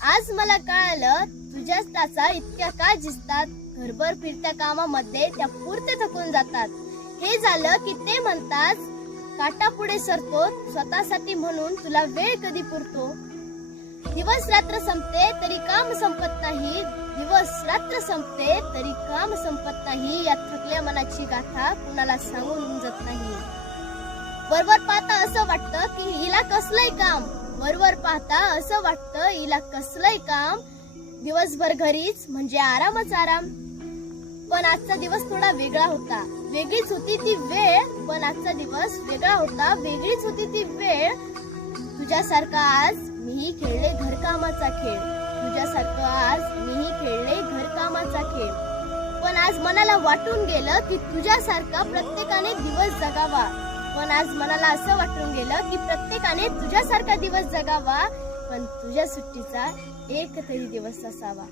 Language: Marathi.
आज मला कळालं तुझ्याच टाचा इतक्या का झिजतात. घरभर फिरत्या कामामध्ये त्या पुरते थकून जातात. हे झालं की ते म्हणतात काटा पुढे सरतो स्वतःसाठी, म्हणून तुला वेळ कधी पुरतो. दिवस रात्र संपते तरी काम संपत नाही. दिवस रात्र संपते तरी काम संपत नाही. या थकल्या मनाची गाथा कुणाला सांगून उमजत नाही. वरवर पाहता असं वाटतं की हिला कसलंय काम. वरवर पाहता असं वाटतं हिला कसलंय काम. दिवसभर घरीच म्हणजे आरामच आराम. पण आजचा दिवस थोडा वेगळा होता. वेगळीच होती ती वेळ. पण आजचा दिवस वेगळा होता. वेगळीच होती ती वेळ. तुझ्यासारखा आज मीही खेळले घरकामाचा खेळ. तुझ्यासारखं आज मीही खेळले घरकामाचा खेळ. पण आज मनाला वाटून गेलं की तुझ्यासारखा प्रत्येकाने दिवस जगावा. पण आज मनाला असं वाटून गेलं की प्रत्येकाने तुझ्यासारखा दिवस जगावा. पण तुझ्या सुट्टीचा एक तरी दिवस असावा.